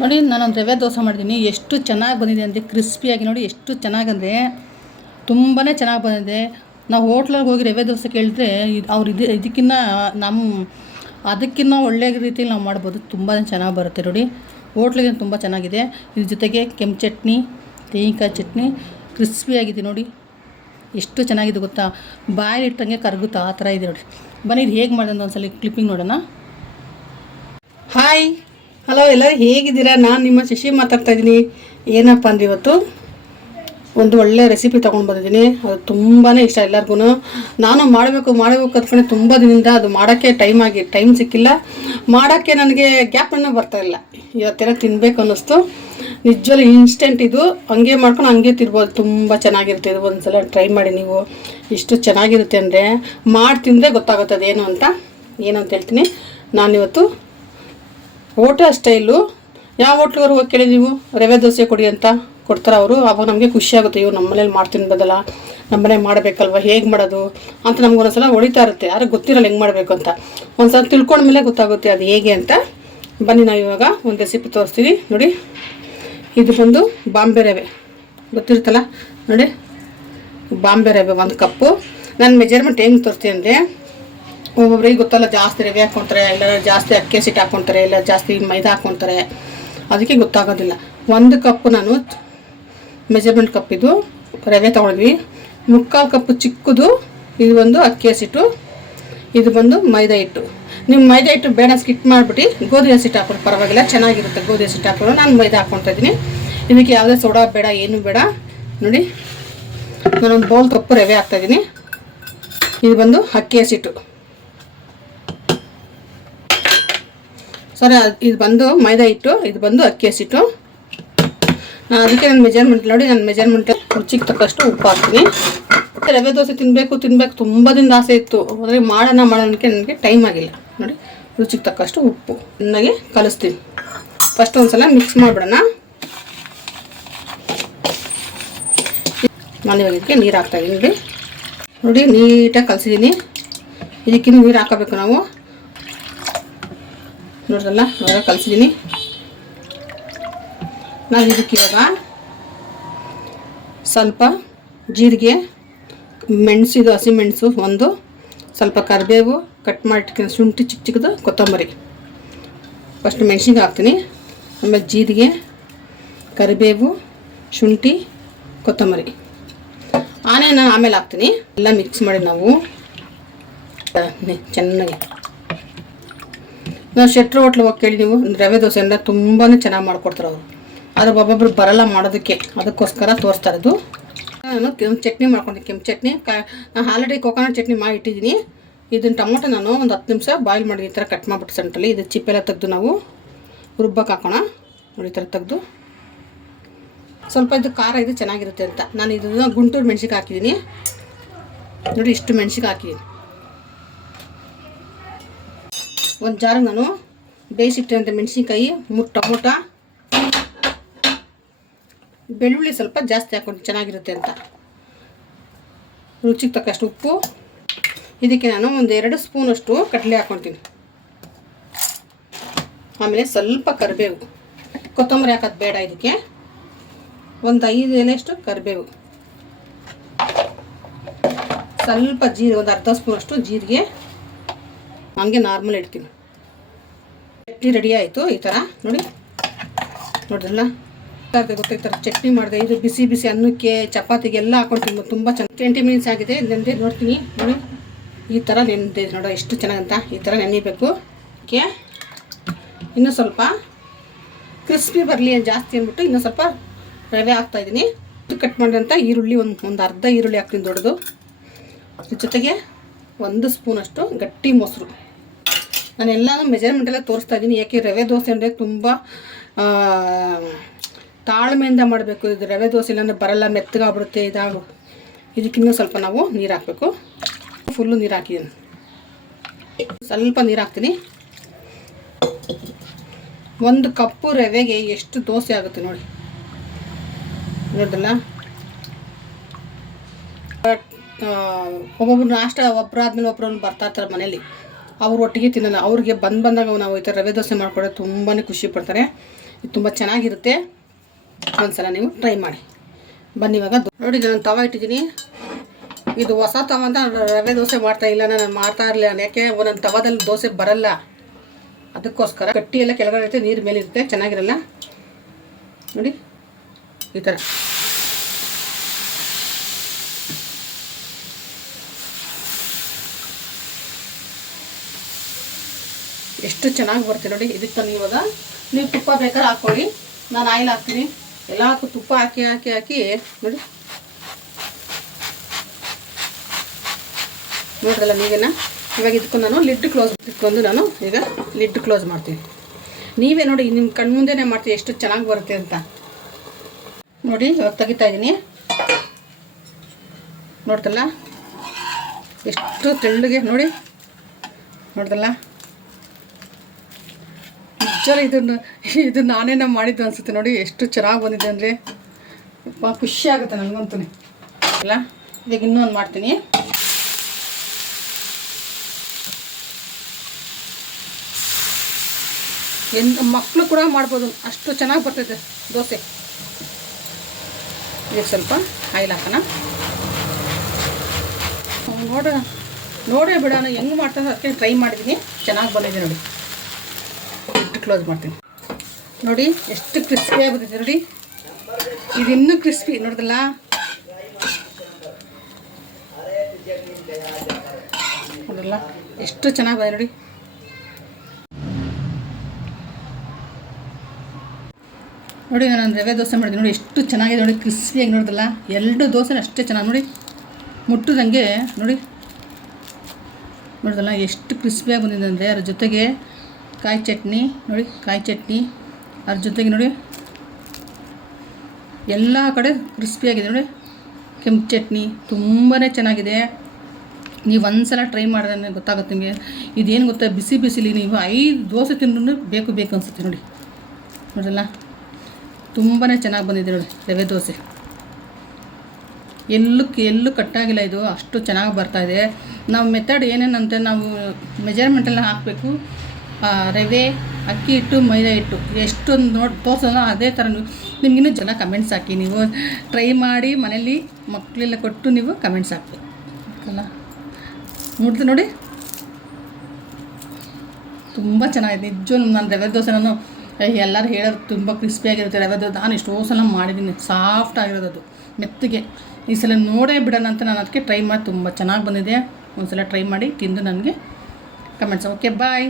ನೋಡಿ, ನಾನೊಂದು ರವೆ ದೋಸೆ ಮಾಡಿದ್ದೀನಿ ಎಷ್ಟು ಚೆನ್ನಾಗಿ ಬಂದಿದೆ ಅಂದರೆ ಕ್ರಿಸ್ಪಿಯಾಗಿ ನೋಡಿ, ಎಷ್ಟು ಚೆನ್ನಾಗಂದರೆ ತುಂಬಾ ಚೆನ್ನಾಗಿ ಬಂದಿದೆ. ನಾವು ಹೋಟ್ಲಲ್ಲಿ ಹೋಗಿ ರವೆ ದೋಸೆ ಕೇಳಿದ್ರೆ ಇದು ಅವ್ರು ಇದು ಇದಕ್ಕಿಂತ ನಮ್ಮ ಅದಕ್ಕಿಂತ ಒಳ್ಳೆಯ ರೀತಿಯಲ್ಲಿ ನಾವು ಮಾಡ್ಬೋದು. ತುಂಬಾ ಚೆನ್ನಾಗಿ ಬರುತ್ತೆ ನೋಡಿ. ಹೋಟ್ಲಿಗೆ ತುಂಬ ಚೆನ್ನಾಗಿದೆ. ಇದ್ರ ಜೊತೆಗೆ ಕೆಂಪು ಚಟ್ನಿ, ತೆಂಗಿನಕಾಯಿ ಚಟ್ನಿ ಕ್ರಿಸ್ಪಿಯಾಗಿದೆ ನೋಡಿ. ಎಷ್ಟು ಚೆನ್ನಾಗಿದೆ ಗೊತ್ತಾ? ಬಾಯಲ್ಲಿ ಇಟ್ಟಂಗೆ ಕರಗುತ್ತಾ ಆ ಥರ ಇದೆ ನೋಡಿ. ಬನ್ನಿ, ಇದು ಹೇಗೆ ಮಾಡಿದೆ ಒಂದು ಸಲ ಕ್ಲಿಪ್ಪಿಂಗ್ ನೋಡೋಣ. ಹಾಯ್ ಹಲೋ ಎಲ್ಲ ಹೇಗಿದ್ದೀರಾ? ನಾನು ನಿಮ್ಮ ಶಶಿ ಮಾತಾಡ್ತಾ ಇದ್ದೀನಿ. ಏನಪ್ಪ ಅಂದ್ರೆ ಇವತ್ತು? ಒಂದು ಒಳ್ಳೆ ರೆಸಿಪಿ ತೊಗೊಂಡು ಬಂದಿದ್ದೀನಿ. ಅದು ತುಂಬಾ ಇಷ್ಟ ಎಲ್ಲರಿಗೂ ನಾನು ಮಾಡಬೇಕು ಮಾಡಬೇಕು ಅಂದ್ಕೊಂಡು ತುಂಬ ದಿನದಿಂದ ಅದು ಮಾಡೋಕ್ಕೆ ಟೈಮ್ ಆಗಿ ಟೈಮ್ ಸಿಕ್ಕಿಲ್ಲ. ಮಾಡೋಕ್ಕೆ ನನಗೆ ಗ್ಯಾಪನ್ನು ಬರ್ತಾ ಇಲ್ಲ. ಇವತ್ತೆಲ್ಲ ತಿನ್ನಬೇಕು ಅನ್ನಿಸ್ತು. ನಿಜವಲ್ಲೂ ಇನ್ಸ್ಟೆಂಟ್ ಇದು. ಹಂಗೆ ಮಾಡ್ಕೊಂಡು ಹಂಗೆ ತಿರ್ಬೋದು ತುಂಬ ಚೆನ್ನಾಗಿರುತ್ತೆ ಇದು. ಒಂದ್ಸಲ ಟ್ರೈ ಮಾಡಿ ನೀವು. ಇಷ್ಟು ಚೆನ್ನಾಗಿರುತ್ತೆ ಅಂದರೆ ಮಾಡಿ ತಿಂದರೆ ಗೊತ್ತಾಗುತ್ತೆ ಏನು ಅಂತ. ಏನು ಅಂತ ಹೇಳ್ತೀನಿ. ನಾನಿವತ್ತು ಹೋಟೆಲ್ ಇಲ್ಲೂ. ಯಾವ ಹೋಟ್ಲಿಗೆ ಹೋಗಿ ಕೇಳಿ ನೀವು? ರವೆ ದೋಸೆ ಕೊಡಿ ಅಂತ ಕೊಡ್ತಾರೆ ಅವರು. ಅವಾಗ ನಮಗೆ ಖುಷಿ ಆಗುತ್ತೆ. ಇವ್ರು ನಮ್ಮ ಮನೇಲಿ ಮಾಡ್ತೀನಿ ಬದಲ. ನಮ್ಮ ಮನೆಗೆ ಮಾಡಬೇಕಲ್ವ? ಹೇಗೆ ಮಾಡೋದು? ಅಂತ ನಮ್ಗೆ ಒಂದೊಂದ್ಸಲ ಹೊಳಿತಾ ಇರುತ್ತೆ. ಯಾರು ಗೊತ್ತಿರಲ್ಲ ಹೆಂಗೆ ಮಾಡಬೇಕು ಅಂತ. ಒಂದ್ಸಲ ತಿಳ್ಕೊಂಡ್ಮೇಲೆ ಗೊತ್ತಾಗುತ್ತೆ ಅದು ಹೇಗೆ ಅಂತ. ಬನ್ನಿ ನಾವು ಇವಾಗ ಒಂದು ರೆಸಿಪಿ ತೋರಿಸ್ತೀವಿ. ನೋಡಿ. ಇದು ಬಂದು ಬಾಂಬೆ ರವೆ. ಗೊತ್ತಿರುತ್ತಲ್ಲ? ನೋಡಿ. ಬಾಂಬೆ ರವೆ ಒಂದು ಕಪ್ಪು. ನನ್ನ ಮೆಜರ್ಮೆಂಟ್ ಹೆಂಗೆ ತೋರಿಸ್ತೀನಿ ಅಂದರೆ ಒಬ್ಬೊಬ್ರಿಗೆ ಗೊತ್ತಲ್ಲ, ಜಾಸ್ತಿ ರವೆ ಹಾಕ್ಕೊಂತಾರೆ ಇಲ್ಲ ಜಾಸ್ತಿ ಅಕ್ಕಿ ಸಿಟ್ಟು ಹಾಕ್ಕೊಂತಾರೆ ಇಲ್ಲ ಜಾಸ್ತಿ ಮೈದಾ ಹಾಕ್ಕೊಂತಾರೆ ಅದಕ್ಕೆ ಗೊತ್ತಾಗೋದಿಲ್ಲ. ಒಂದು ಕಪ್ಪು ನಾನು ಮೆಜರ್ಮೆಂಟ್ ಕಪ್ ಇದು ರವೆ ತೊಗೊಂಡ್ವಿ. ಮುಕ್ಕಾಲು ಕಪ್ಪು ಚಿಕ್ಕದು, ಇದು ಒಂದು ಅಕ್ಕಿ ಹಸಿಟ್ಟು ಇದು ಬಂದು ಮೈದಾ ಹಿಟ್ಟು. ನಿಮ್ಮ ಮೈದಾ ಹಿಟ್ಟು ಬೇಡ ಸ್ಕಿಟ್ ಮಾಡಿಬಿಟ್ಟು, ಗೋಧಿ ಹಸಿಟ್ಟು ಹಾಕೊಂಡು ಪರವಾಗಿಲ್ಲ, ಚೆನ್ನಾಗಿರುತ್ತೆ ಗೋಧಿ ಹಸಿಟ್ಟು ಹಾಕೊಂಡು ನಾನು ಮೈದಾ ಹಾಕ್ಕೊತಾ ಇದ್ದೀನಿ. ಇದಕ್ಕೆ ಯಾವುದೇ ಸೋಡಾ ಬೇಡ, ಏನೂ ಬೇಡ. ನೋಡಿ, ನಾನೊಂದು ಬೌಲ್ ತಪ್ಪು ರವೆ ಹಾಕ್ತಾಯಿದ್ದೀನಿ ಇದು ಬಂದು ಅಕ್ಕಿ ಹಸಿಟ್ಟು ಸರಿ ಇದು ಬಂದು ಮೈದಾ ಹಿಟ್ಟು, ಇದು ಬಂದು ಅಕ್ಕಿ ಹಸಿಟ್ಟು ನಾನು ಅದಕ್ಕೆ ನನ್ನ ಮೆಜರ್ಮೆಂಟ್ ನೋಡಿ ನನ್ನ ಮೆಜರ್ಮೆಂಟ್ ರುಚಿಗೆ ತಕ್ಕಷ್ಟು ಉಪ್ಪು ಹಾಕ್ತೀನಿ. ರವೆ ದೋಸೆ ತಿನ್ನಬೇಕು ತಿನ್ಬೇಕು, ತುಂಬ ದಿನದ ಆಸೆ ಇತ್ತು. ಆದರೆ ಮಾಡೋಣ ಮಾಡೋಣಕ್ಕೆ ನನಗೆ ಟೈಮ್ ಆಗಿಲ್ಲ. ನೋಡಿ, ರುಚಿಗೆ ತಕ್ಕಷ್ಟು ಉಪ್ಪು. ಚೆನ್ನಾಗಿ ಕಲಿಸ್ತೀನಿ. ಫಸ್ಟ್ ಒಂದ್ಸಲ ಮಿಕ್ಸ್ ಮಾಡಿಬಿಡೋಣ. ನಾನು ಇವಾಗ ಇದಕ್ಕೆ ನೀರು ಹಾಕ್ತಾಯಿದ್ದೀನಿ ನೋಡಿ. ನೋಡಿ, ನೀಟಾಗಿ ಕಲಿಸಿದ್ದೀನಿ ಇದಕ್ಕಿಂತ ನೀರು ಹಾಕೋಬೇಕು ನಾವು. ನೋಡ್ರಲ್ಲ ಅವಾಗ ಕಲಿಸಿದ್ದೀನಿ ನಾನು ಇದಕ್ಕೆ ಇವಾಗ ಸ್ವಲ್ಪ ಜೀರಿಗೆ ಮೆಣಸಿದು ಹಸಿಮೆಣಸು ಒಂದು, ಸ್ವಲ್ಪ ಕರಿಬೇವು ಕಟ್ ಮಾಡಿ ಶುಂಠಿ ಚಿಕ್ಕ ಚಿಕ್ಕದು ಕೊತ್ತಂಬರಿ. ಫಸ್ಟ್ ಮೆಣಸಿಗೆ ಹಾಕ್ತೀನಿ. ಆಮೇಲೆ ಜೀರಿಗೆ, ಕರಿಬೇವು, ಶುಂಠಿ, ಕೊತ್ತಂಬರಿ. ಆನೇನ ಆಮೇಲೆ ಹಾಕ್ತೀನಿ. ಎಲ್ಲ ಮಿಕ್ಸ್ ಮಾಡಿ ನಾವು. ಚೆನ್ನಾಗಿ. ನಾವು ಶೆಟ್ರ್ ಹೋಟ್ಲ್ ಹೋಗಿ ಕೇಳಿ ನೀವು ರವೆ ದೋಸೆ ಎಲ್ಲ ತುಂಬಾ ಚೆನ್ನಾಗಿ ಮಾಡ್ಕೊಡ್ತಾರೆ ಅವರು. ಆದರೆ ಒಬ್ಬೊಬ್ರು ಬರಲ್ಲ ಮಾಡೋದಕ್ಕೆ, ಅದಕ್ಕೋಸ್ಕರ ತೋರಿಸ್ತಾರೆ ಅದು. ನಾನು ಕೆಂಪು ಚಟ್ನಿ ಮಾಡ್ಕೊಂಡೆ ಕೆಂಪು ಚಟ್ನಿ ನಾನು ಆಲ್ರೆಡಿ ಕೊಕೊನಟ್ ಚಟ್ನಿ ಮಾಡಿ ಇಟ್ಟಿದ್ದೀನಿ. ಇದನ್ನು ಟೊಮೊಟೊ ನಾನು ಒಂದು ಹತ್ತು ನಿಮಿಷ ಬಾಯ್ಲ್ ಮಾಡಿ ಈ ಥರ ಕಟ್ ಮಾಡಿಬಿಟ್ಟು ಸೆಂಟ್ರಲ್ಲಿ ಇದು ಚಿಪ್ಪೆಲ್ಲ ತೆಗೆದು ನಾವು ರುಬ್ಬಕ್ಕೆ ಹಾಕೋಣ. ನೋಡಿ ಈ ಥರ ತೆಗೆದು. ಸ್ವಲ್ಪ ಇದು ಖಾರ ಇದು ಚೆನ್ನಾಗಿರುತ್ತೆ ಅಂತ. ನಾನು ಇದನ್ನು ಗುಂಟೂರು ಮೆಣಸಿಗೆ ಹಾಕಿದ್ದೀನಿ. ನೋಡಿ ಇಷ್ಟು ಮೆಣಸಿಗೆ ಹಾಕಿದ್ದೀನಿ. ಒಂದು ಜಾರ ನಾನು ಬೇಯಿಸಿಟ್ಟಿರೋಂಥ ಮೆಣಸಿನ್ಕಾಯಿ ಮೂರು ಟೊಮೊಟ ಬೆಳ್ಳುಳ್ಳಿ ಸ್ವಲ್ಪ ಜಾಸ್ತಿ ಹಾಕೊಂಡು ಚೆನ್ನಾಗಿರುತ್ತೆ ಅಂತ. ರುಚಿಗೆ ತಕ್ಕಷ್ಟು ಉಪ್ಪು. ಇದಕ್ಕೆ ನಾನು ಒಂದು ಎರಡು ಸ್ಪೂನಷ್ಟು ಕಡಲೆ ಹಾಕ್ಕೊತೀನಿ ಆಮೇಲೆ ಸ್ವಲ್ಪ ಕರಿಬೇವು. ಕೊತ್ತಂಬರಿ ಹಾಕೋದು ಬೇಡ ಇದಕ್ಕೆ. ಒಂದು ಐದು ಎಲೆಯಷ್ಟು ಕರಿಬೇವು. ಸ್ವಲ್ಪ ಜೀರಿಗೆ ಒಂದು ಅರ್ಧ ಸ್ಪೂನಷ್ಟು ಜೀರಿಗೆ. ಹಂಗೆ ನಾರ್ಮಲ್ ಇಡ್ತೀನಿ. ಚಟ್ನಿ ರೆಡಿ ಆಯಿತು, ಈ ಥರ ನೋಡಿ. ನೋಡಿದ್ರಲ್ಲ? ಗೊತ್ತಾ ಈ ಚಟ್ನಿ ಮಾಡಿದೆ, ಇದು ಬಿಸಿ ಬಿಸಿ ಅನ್ನಕ್ಕೆ ಚಪಾತಿಗೆ ಎಲ್ಲ ಹಾಕೊಂಡು ತಿನ್ಬೋದು ತುಂಬ ಚೆನ್ನಾಗಿ ಟ್ವೆಂಟಿ ಮಿನಿಟ್ಸ್ ಆಗಿದೆ ನೆಂದೆ ನೋಡ್ತೀನಿ. ನೋಡಿ. ಈ ಥರ ನೆನೆದಿದೆ ನೋಡೋ, ಎಷ್ಟು ಚೆನ್ನಾಗಂತ. ಈ ಥರ ನೆನಿಬೇಕು ಓಕೆ. ಇನ್ನೂ ಸ್ವಲ್ಪ ಕ್ರಿಸ್ಪಿ ಬರಲಿ ಜಾಸ್ತಿ ಅಂದ್ಬಿಟ್ಟು ಇನ್ನೂ ಸ್ವಲ್ಪ ರವೆ ಹಾಕ್ತಾಯಿದ್ದೀನಿ ಇದು ಕಟ್ ಮಾಡಿದಂಥ ಈರುಳ್ಳಿ ಒಂದು ಒಂದು ಅರ್ಧ ಈರುಳ್ಳಿ ಹಾಕ್ತೀನಿ ದೊಡ್ಡದು. ಜೊತೆಗೆ ಒಂದು ಸ್ಪೂನಷ್ಟು ಗಟ್ಟಿ ಮೊಸರು. ನಾನು ಎಲ್ಲನೂ ಮೆಜರ್ಮೆಂಟೆಲ್ಲ ತೋರಿಸ್ತಾ ಇದ್ದೀನಿ. ಯಾಕೆ ರವೆ ದೋಸೆ ಅಂದರೆ ತುಂಬ ತಾಳ್ಮೆಯಿಂದ ಮಾಡಬೇಕು. ಇದು ರವೆ ದೋಸೆ ಇಲ್ಲಾಂದ್ರೆ ಬರಲ್ಲ ಮೆತ್ತಗಾಗ್ಬಿಡುತ್ತೆ ಇದಾಗು. ಇದಕ್ಕಿನ್ನೂ ಸ್ವಲ್ಪ ನಾವು ನೀರು ಹಾಕಬೇಕು. ಫುಲ್ಲು ನೀರು ಹಾಕಿದ್ದೀನಿ ಸ್ವಲ್ಪ ನೀರು ಹಾಕ್ತೀನಿ. ಒಂದು ಕಪ್ಪು ರವೆಗೆ ಎಷ್ಟು ದೋಸೆ ಆಗುತ್ತೆ ನೋಡಿ. ನೋಡಿದಲ್ಲ? ಒಬ್ಬೊಬ್ರು ನಾಷ್ಟ ಒಬ್ಬರಾದ್ಮೇಲೆ ಒಬ್ಬರು ಬರ್ತಾ ಇರ್ತಾರೆ ಮನೇಲಿ ಅವ್ರ ಒಟ್ಟಿಗೆ ತಿನ್ನೋಣ ಅವ್ರಿಗೆ ಬಂದು ಬಂದಾಗ ನಾವು ಈ ಥರ ರವೆ ದೋಸೆ ಮಾಡಿಕೊಡೋ ತುಂಬಾ ಖುಷಿ ಪಡ್ತಾರೆ. ಇದು ತುಂಬ ಚೆನ್ನಾಗಿರುತ್ತೆ. ಒಂದ್ಸಲ ನೀವು ಟ್ರೈ ಮಾಡಿ. ಬನ್ನಿ ಇವಾಗ. ನೋಡಿ ನಾನು ತವ ಇಟ್ಟಿದ್ದೀನಿ. ಇದು ಹೊಸ ತವ ಅಂತ ರವೆ ದೋಸೆ ಮಾಡ್ತಾ ಇಲ್ಲ, ನಾನು ಮಾಡ್ತಾ ಇರಲಿಲ್ಲ. ಯಾಕೆ? ಒಂದೊಂದು ತವದಲ್ಲಿ ದೋಸೆ ಬರಲ್ಲ. ಅದಕ್ಕೋಸ್ಕರ ಕಟ್ಟಿ ಎಲ್ಲ ಕೆಳಗಡೆ ಇರುತ್ತೆ, ನೀರು ಮೇಲೆ ಇರುತ್ತೆ ಚೆನ್ನಾಗಿರಲ್ಲ? ನೋಡಿ, ಈ ಥರ. ಎಷ್ಟು ಚೆನ್ನಾಗಿ ಬರುತ್ತೆ ನೋಡಿ. ಇದಕ್ಕೆ ನಾನು ಇವಾಗ ನೀವು ತುಪ್ಪ ಬೇಕಾದ್ರೆ ಹಾಕ್ಕೊಳ್ಳಿ ನಾನು ಆಯಿಲ್ ಹಾಕ್ತೀನಿ. ಎಲ್ಲದಕ್ಕೂ ತುಪ್ಪ ಹಾಕಿ ಹಾಕಿ ಹಾಕಿ ನೋಡಿ. ನೋಡ್ರಲ್ಲ ನೀವೇನ? ಇವಾಗ ಇದಕ್ಕೂ ನಾನು ಲಿಡ್ ಕ್ಲೋಸ್ ಇಟ್ಕೊಂಡು ನಾನು ಈಗ ಲಿಡ್ ಕ್ಲೋಸ್ ಮಾಡ್ತೀನಿ. ನೀವೇ ನೋಡಿ ನಿಮ್ಮ ಕಣ್ಮುಂದೆನೇ ಮಾಡ್ತೀವಿ ಎಷ್ಟು ಚೆನ್ನಾಗಿ ಬರುತ್ತೆ ಅಂತ. ನೋಡಿ, ಇವಾಗ ತೆಗಿತಾ ಇದ್ದೀನಿ ನೋಡ್ತಲ್ಲ? ಎಷ್ಟು ತೆಳ್ಳಗೆ ನೋಡಿ. ನೋಡ್ದಲ್ಲ? ನಿಜ ಇದನ್ನು ಇದು ನಾನೇನ ಮಾಡಿದ್ದು ಅನಿಸುತ್ತೆ ನೋಡಿ, ಎಷ್ಟು ಚೆನ್ನಾಗಿ ಬಂದಿದೆ ಅಂದರೆ. ಖುಷಿ ಆಗುತ್ತೆ ನನಗಂತೂ. ಅಲ್ಲ ಈಗ ಇನ್ನೊಂದು ಮಾಡ್ತೀನಿ. ಎಂದು ಮಕ್ಕಳು ಕೂಡ ಮಾಡ್ಬೋದು. ಅಷ್ಟು ಚೆನ್ನಾಗಿ ಬರ್ತೈತೆ ದೋಸೆ. ಇದಕ್ಕೆ ಸ್ವಲ್ಪ ಆಯಿಲ್ ಹಾಕೋಣ. ನೋಡೋಣ. ನೋಡೇ ಬಿಡೋಣ ಹೆಂಗೆ ಮಾಡ್ತಾನೆ ಅದಕ್ಕೆ ಟ್ರೈ ಮಾಡಿದ್ದೀನಿ ಚೆನ್ನಾಗಿ ಬಂದಿದೆ ನೋಡಿ. ಕ್ಲೋಸ್ ಮಾಡ್ತೀನಿ. ನೋಡಿ, ಎಷ್ಟು ಕ್ರಿಸ್ಪಿ ಆಗಿಬಿಟ್ಟಿದೆ ನೋಡಿ. ಇದು ಇನ್ನೂ ಕ್ರಿಸ್ಪಿ ನೋಡಿದಲ್ಲ ನೋಡಲ್ಲ ಎಷ್ಟು ಚೆನ್ನಾಗಿ ಬಂದಿದೆ ನೋಡಿ. ನೋಡಿ, ನಾನು ರವೆ ದೋಸೆ ಮಾಡಿದೆ ನೋಡಿ. ಎಷ್ಟು ಚೆನ್ನಾಗಿದೆ ನೋಡಿ ಕ್ರಿಸ್ಪಿಯಾಗಿ ನೋಡಿದಲ್ಲ ಎರಡು ದೋಸೆ ಅಷ್ಟೇ ಚೆನ್ನಾಗಿ ನೋಡಿ. ಮುಟ್ಟದಂಗೆ ನೋಡಿ. ನೋಡಿದಲ್ಲ ಎಷ್ಟು ಕ್ರಿಸ್ಪಿಯಾಗಿ ಬಂದಿದೆ ಅಂದರೆ, ಅದ್ರ ಜೊತೆಗೆ ಕಾಯಿ ಚಟ್ನಿ, ನೋಡಿ, ಕಾಯಿ ಚಟ್ನಿ. ಅದ್ರ ಜೊತೆಗೆ ನೋಡಿ, ಎಲ್ಲ ಕಡೆ ಕ್ರಿಸ್ಪಿಯಾಗಿದೆ ನೋಡಿ. ಕೆಂಪು ಚಟ್ನಿ ತುಂಬಾ ಚೆನ್ನಾಗಿದೆ. ನೀವು ಒಂದ್ಸಲ ಟ್ರೈ ಮಾಡಿದ್ರೆ ಗೊತ್ತಾಗುತ್ತೆ ನಿಮಗೆ. ಇದೇನು ಗೊತ್ತಾ, ಬಿಸಿ ಬಿಸಿಲಿ ನೀವು ಐದು ದೋಸೆ ತಿಂದ್ರೂ ಬೇಕು ಬೇಕು ಅನಿಸುತ್ತೆ ನೋಡಿ. ನೋಡಲ್ಲ ತುಂಬಾ ಚೆನ್ನಾಗಿ ಬಂದಿದೆ ನೋಡಿ, ರವೆ ದೋಸೆ. ಎಲ್ಲೂ ಎಲ್ಲೂ ಕಟ್ಟಾಗಿಲ್ಲ ಇದು, ಅಷ್ಟು ಚೆನ್ನಾಗಿ ಬರ್ತಾಯಿದೆ ನಾವು ಮೆಥಡ್ ಏನೇನಂತೆ, ನಾವು ಮೆಜರ್ಮೆಂಟಲ್ಲಿ ಹಾಕಬೇಕು. ರವೆ, ಅಕ್ಕಿ ಹಿಟ್ಟು, ಮೈದಾ ಹಿಟ್ಟು ಎಷ್ಟೊಂದು ನೋಡಿ ತೋರ್ಸೋಣ, ಅದೇ ಥರ ನೀವು ನಿಮಗಿನ್ನೂ ಜನ ಕಮೆಂಟ್ಸ್ ಹಾಕಿ, ನೀವು ಟ್ರೈ ಮಾಡಿ ಮನೇಲಿ ಮಕ್ಕಳೆಲ್ಲ ಕೊಟ್ಟು ನೀವು ಕಮೆಂಟ್ಸ್ ಹಾಕಿ ಅಲ್ಲ ನೋಡ್ತೀನಿ ನೋಡಿ? ತುಂಬ ಚೆನ್ನಾಗಿದೆ. ನಿಜ ನಾನು ರವೆ ದೋಸೆ ನಾನು ಎಲ್ಲರೂ ಹೇಳೋದು ತುಂಬ ಕ್ರಿಸ್ಪಿಯಾಗಿರುತ್ತೆ ರವೆ ದೋಸೆ. ನಾನು ಎಷ್ಟೋ ಸಲ ಮಾಡಿದ್ದೀನಿ ಸಾಫ್ಟ್ ಆಗಿರೋದು ಅದು, ಮೆತ್ತಗೆ. ಈ ಸಲ ನೋಡೇ ಬಿಡೋಣ ಅಂತ ನಾನು ಅದಕ್ಕೆ ಟ್ರೈ ಮಾಡಿ, ತುಂಬ ಚೆನ್ನಾಗಿ ಬಂದಿದೆ. ಒಂದು ಸಲ ಟ್ರೈ ಮಾಡಿ ತಿಂದು ನನಗೆ ಕಮೆಂಟ್ಸ್ ಓಕೆ ಬಾಯ್